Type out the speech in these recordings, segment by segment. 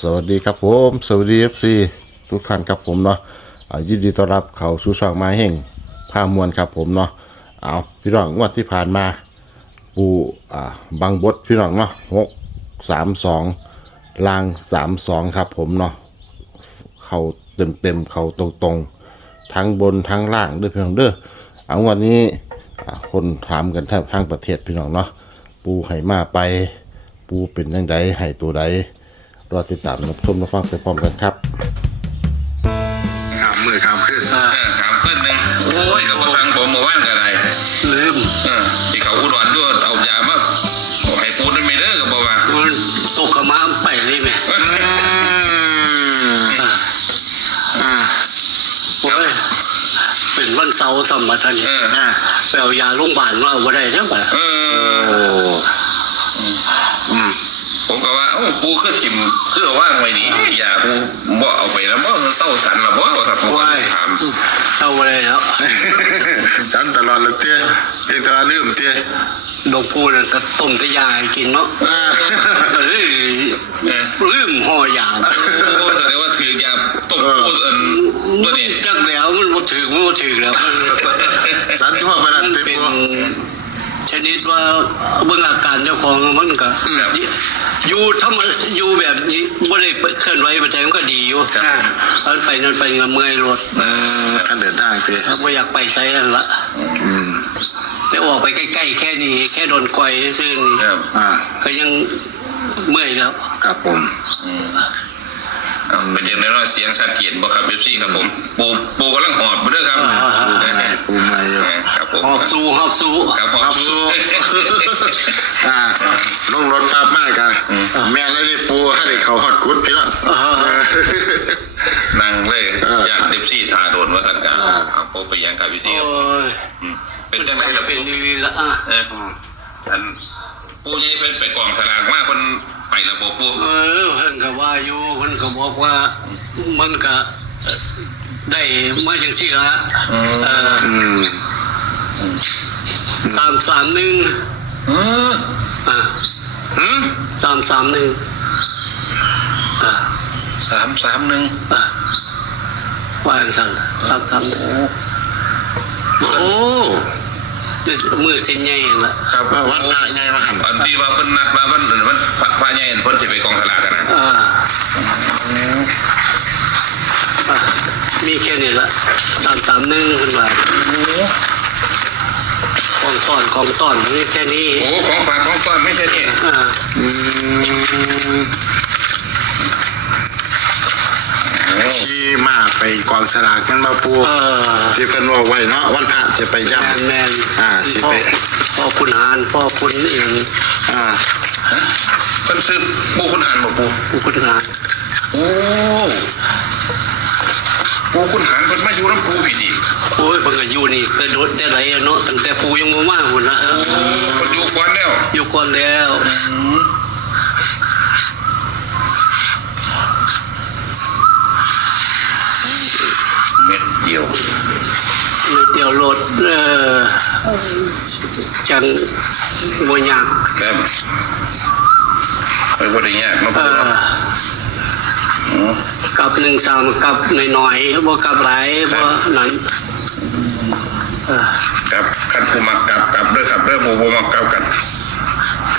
สวัสดีครับผมสวัสดีFC ทุกท่านครับผมเนาะยินดีต้อนรับเข้าสู่ช่องไม้แห่งผ้ามวลครับผมเนาะเอาพี่น้องงวดที่ผ่านมาปูบางบดพี่น้องเนาะ632ลาง32ครับผมเนาะเข้าเต็มเข้าตรงทั้งบนทั้งล่างด้วยพี่น้องเด้อเอาวันนี้คนถามกันแทบทั้งประเทศพี่น้องเนาะปูให้มาไปปูเป็นยังไงให้ตัวใดรอติดตามรับชมรับฟังไปพร้อมกันครับมือขามขึ้นขามขึ้นหนึ่งโอ้ยกับพ่อสังผมมาว่านกันไรลืมที่เขาอุดรด้วยเอายามาให้ปูนไม่เด้อกับบอกว่าตกกระมาไปเลยไหมโอ้ยเป็นวันเสาร์สมบัตินี่ไปเอายาโรงพยาบาลมาเอาไว้ได้ใช่ไหมผมก็ว่าปูขึ้นถิ่มเพื่อว่างไว้นี่ยาปูบ่เอาไปแล้วบ่เศร้าสันละบ่เอาสับผมถามเอาไว้แล้วสันตลอดเลยเตี้ยเป็นตาลืมเตี้ยดอกปูน่ะก็ต้มกระยาให้กินเนาะลืมห่อยาโอ้แสดงว่าถือยาต้มปูตัวนี้จักแล้วมันบ่ถือแล้วสันทั่วไปนั่นเต็มชนิดว่าเบื้องอาการเจ้าของมันก็อยู่ถ้ามันอยู่แบบนี้ไม่ได้เคลื่อนไหวประจำมันก็ดีอยู่แล้วไปนั่นไปเมื่อยรถการเดินทางเตี้ยไม่อยากไปใช้อันละแต่ออกไปใกล้ๆแค่นี้แค่โดนก่อยซึ่งก็ยังเมื่อยแล้วครับผมเป็นอย่างนั้นว่าเสียงชัดเจนบ่ครับเอฟซีครับผมปูกำลังหอบไปด้วยครับปูมาอยู่ครับผมหอบสู้ครับหอบสู้ลงรถปั๊บมากกันแม่แล้วนี่ปูให้เขาฮอดกุดพี่ละนั่งเลยอยากเอฟซีทาโดนว่าสักการเอาปูไปยังกับเอฟซีครับเป็นจังไรครับเป็นดีละอันปูนี่เป็นไปกองสลากมากคนไประบบปูเพิ่นก็ว่าอยู่เพิ่นก็บอกว่ามันก็ได้มาจังซี่ละ331331ว่าสั่ง331โอ้มือเส้นใหญ่ละครับวัดพระใหญ่มาหันอันที่ว่าเพิ่นนัดมาวันพระใหญ่เพิ่นสิไปกองสลากกันนะมีแค่นี้ละ331ขึ้นมาของต้อนนี่แค่นี้โอ้ของฝากของต้อนไม่ใช่นี่ขี่มาไปกองสลากกันมาปูที่เพิ่นว่าไว้เนาะวันพระจะไปย่ำแม่นสิไปพ่อคุณหานพ่อคุณเองเพิ่นซื้อปูคุณหานบ่ปูคุณหานโอ้ปูคุณหานเพิ่นมาอยู่น้ำปูพี่ดิโอ้ยเพิ่นก็อยู่นี่แต่โดดแต่ไหลเนาะตั้งแต่ปูยังบ่มาพุ่นนะเพิ่นอยู่ก่อนแล้วเม็ดเดียวรถจังบ่ยากครับบ่ได้ยากเนาะกับ13กับน้อยๆบ่กับหลายบ่นั้นครับคันผู้มักกับเด้อครับเด้อบ่มักกับกัน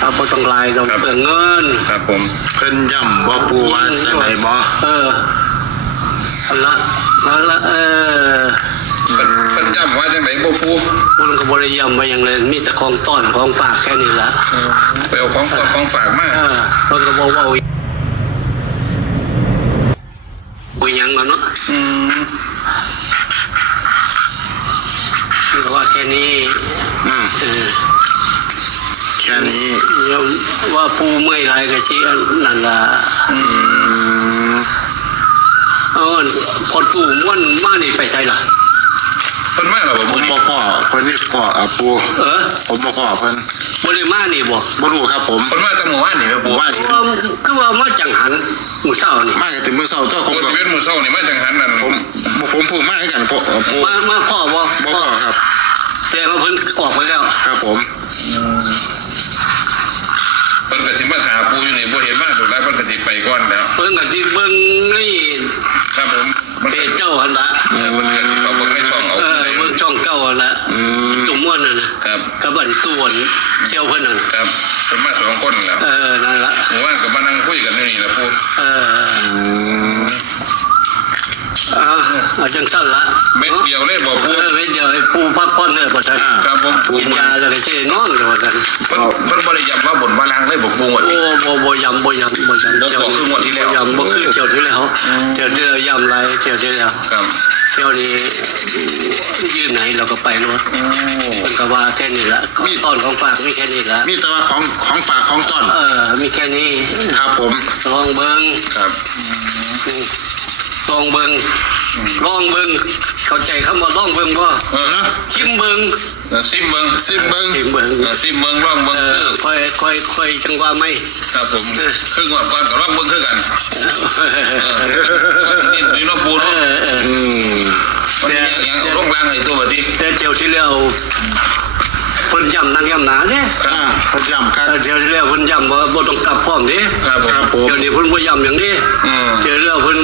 ครับบ่ต้องหลายต้องเปลืองเงินครับผมเพิ่นย่ำบ่ปูว่าจังได๋บ่อันละเพิ่นย่ำว่าจังได๋บ่ปูมันก็บ่ได้ย่ำว่าหยังเลยมีแต่ของต้อนของฝากแค่นี้ละไปเอาของฝากมาเพิ่นก็บ่เว้าบ่หยังแล้วเนาะคือว่าแค่นี้แค่นี้ว่าปูเมื่อยหลายก็สินั่นล่ะพอตู้ม้วนมานี่ไปใส่ล่ะเพิ่นมาแล้วบ่ผมบ่พอเพิ่นนี่พอปูผมบ่พอเพิ่นบ่ได้มานี่บ่รู้ครับผมเพิ่นมาแต่เมื่อวานนี่ปูว่าคือว่ามาจังหันมื้อเช้านี่มาแต่มื้อเช้าตัวผมสิเป็นมื้อเช้านี่มาจังหันนั่นผมพูดมาให้กันปูมาพ่อบ่ครับแสดงว่าเพิ่นออกไปแล้วครับผมเพิ่นก็สิมาหาปูอยู่นี่บ่เห็นมาโดนแล้วเพิ่นก็สิไปก่อน อนแล้ว เบิ่งกับที่เบิ่งนี่ ครับผมมัน เพ เกิ จ ด เจ้าหันละ มันเกิดเขาเบิ่งในช่องเอา เบิ่งช่องเก้าหันละตุ่มม้วนนั่นนะครับ กับอันตวนเชี่ยวเพิ่นนั่น ครับเป็นมา2คนแล้ว นั่นละ หมู่บ้านก็มานั่งคุยกันอยู่นี่แหละปู เอาจังสั้นละ เม็ดเดียวเลยบ่ปู เม็ดเดียวให้ปูพักผ่อนเลยบ่ทัน ครับผมปู กินยาแล้วก็สินอนเลยบ่ทัน เพิ่นบ่ได้ย้ำว่าบนว่าลางเลยบ่ปูหมด โอ้บ่ยำบ่ยำ บ่คืองวดที่แล้ว ยำบ่คือเที่ยวที่แล้วเที่ยวที่แล้วยำหลายเที่ยวที่แล้ว ครับ เที่ยวนี้ยืนไหนเราก็ไปรถมันก็ว่าแค่นี้ละของต้นของฝากมีแค่นี้ละ มีแต่ว่าของฝากของต้น มีแค่นี้ ครับผม ลองเบิ้ง ครับ ลองเบิ้งลองเบิ้งเข้าใจคำว่าลองเบิ้งบ่ชิมเบิ้ง ซิมเบิ่ง ซิมเบิ้ง ชิมเบิ้ง ซิมเบิ่งลองเบิ่ง ค่อยจังว่าไม่ ครับผมครึ่งวันก่อนก็ลองเบิ่งคือกันนี่นี่เนาะปูเนาะมันยังเอาลงล่างให้ตัวบัดนี้ แต่เที่ยวที่แล้วเพิ่นย้ำนั่งย้ำหนาเด้ เขาจำครับ เที่ยวที่แล้วเพิ่นย้ำว่าบ่ต้องกลับพร้อมเด้ ครับผม ครับผม เดี๋ยวนี้เพิ่นบ่ย้ำอย่างนี้เดี๋ยวเพิ่น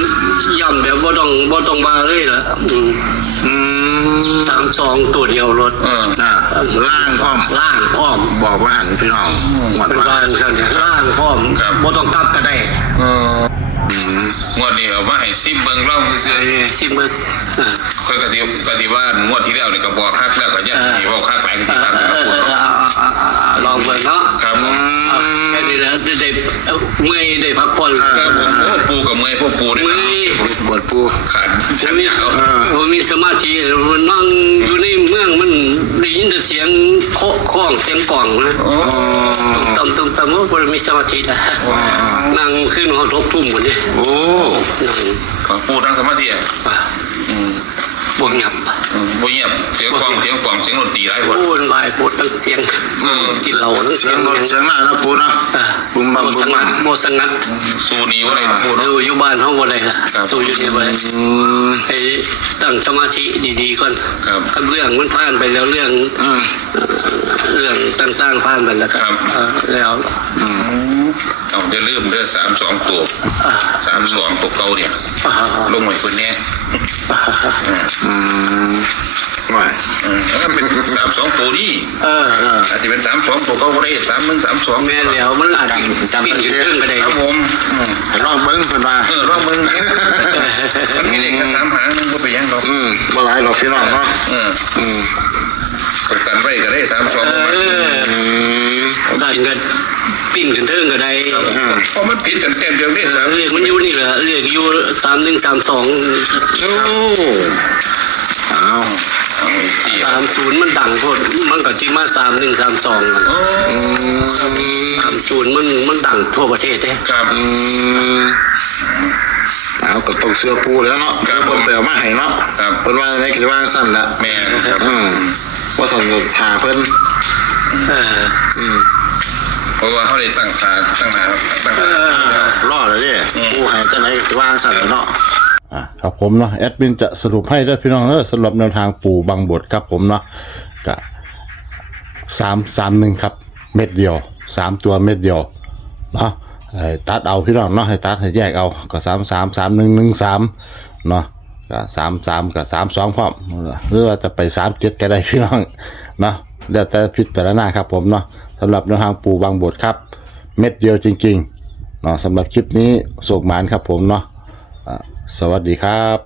ย้ำแบบบ่ต้องมาเลยล่ะ32ตัวเดียวรถ ล่างพร้อม ล่างพร้อม บอกว่าหันพี่น้องหมด เป็น ว่า ล่างซั่นล่างพร้อมบ่ต้องกลับก็ได้ งวดนี้เอามาให้ซิมเบิ่งลองซื่อ สิเบิ่ง ๆค่อยกะสิว่างวดที่แล้วนี่ก็บอกคักแล้วก็ยัดสิเว้าคักหลายก็สิว่า ลองเบิ่งเนาะ ครับผม แค่นี้แหละได้เมื่อยได้พักผ่อน ครับผมโอ้ปูกับเมย์พวกปูนี่ เมื่อย บทปู ขาดฉันอยากเอา มีสมาธินั่งอยู่ในเมืองมันได้ยินแต่เสียงเคาะข้องเสียงกล่องนะต่ำว่ามีสมาธินะนั่งขึ้นห้องทบทุ่มหมดนี่ โอ้ ของปูนั่งสมาธิอ่ะ บวงหยับ บ่เงียบเสียงกลองเสียงกล่องเสียงดนตรีหลายคน โอ้ลายปวดทั้งเสียงกินเหล้าทั้ง เสี เสี ย ย ง ง รถเสียงหน้านะปูนะบุ้มบัม โม บุ้ ส มบั งั ม ดโมสงัด สู้นี้ว่าไรปูเนาะ อยู่บ้านห้องบ่ได้ละสู้อยู่นี่บ่ได้ให้ตั้งสมาธิดีๆก่อน ครับ เรื่องมันผ่านไปแล้วเรื่องต่างๆผ่านไปแล้วแล้ว เอาจะลืมเด้อ32ตัว32ตัวเก่าเนี่ยลงไว้คนนี้ ว่า เป็น32ตัวนี่อาจจะเป็น32ตัวเก่าก็ได้3132 แม่แล้วมันอาจจะปิ้งขึ้นเครื่องก็ได้ ครับผม ลองเบิ้งเพิ่นว่า ลองมึงมันมีเลข3หางนึงบ่ไปยังดอก บ่หลายหรอกพี่น้องเนาะ กันไว้ก็ได้32 ดันก็ปิ้งขึ้นเครื่องก็ได้ เพราะมันผิดกันเต็มเดียวนี่3 เรียกมันอยู่นี่แหละเรียกอยู่3132 โอ้อ้าว 30มันดังโพดมันก็สิมา3132 30มันดังทั่วประเทศเด้ ครับ เอาก็ต้องเสื้อปูแล้วเนาะเพิ่นไปเอามาให้เนาะเพิ่นว่าในสิว่าสั่นละ แม่ครับ ว่าสั่นก็หาเพิ่น เพราะว่าเขาได้ตั้งหาร อดเลยดิปูให้จังได๋ก็สิว่าสั่นเนาะ ครับผมเนาะแอดมินจะสรุปให้ด้วยพี่น้องสำหรับแนวทางปู่บางบทครับผมเนาะกับ331ครับเม็ดเดียว3ตัวเม็ดเดียวเนาะให้ตัดเอาพี่น้องเนาะให้ตัดให้แยกเอาก็333113เนาะก็33กับ32พร้อมหรือว่าจะไป37ก็ได้พี่น้องเนาะแล้วแต่พิจารณาครับผมเนาะสำหรับแนวทางปู่บางบทครับเม็ดเดียวจริงๆเนาะสำหรับคลิปนี้โศกหมานครับผมเนาะสวัสดีครับ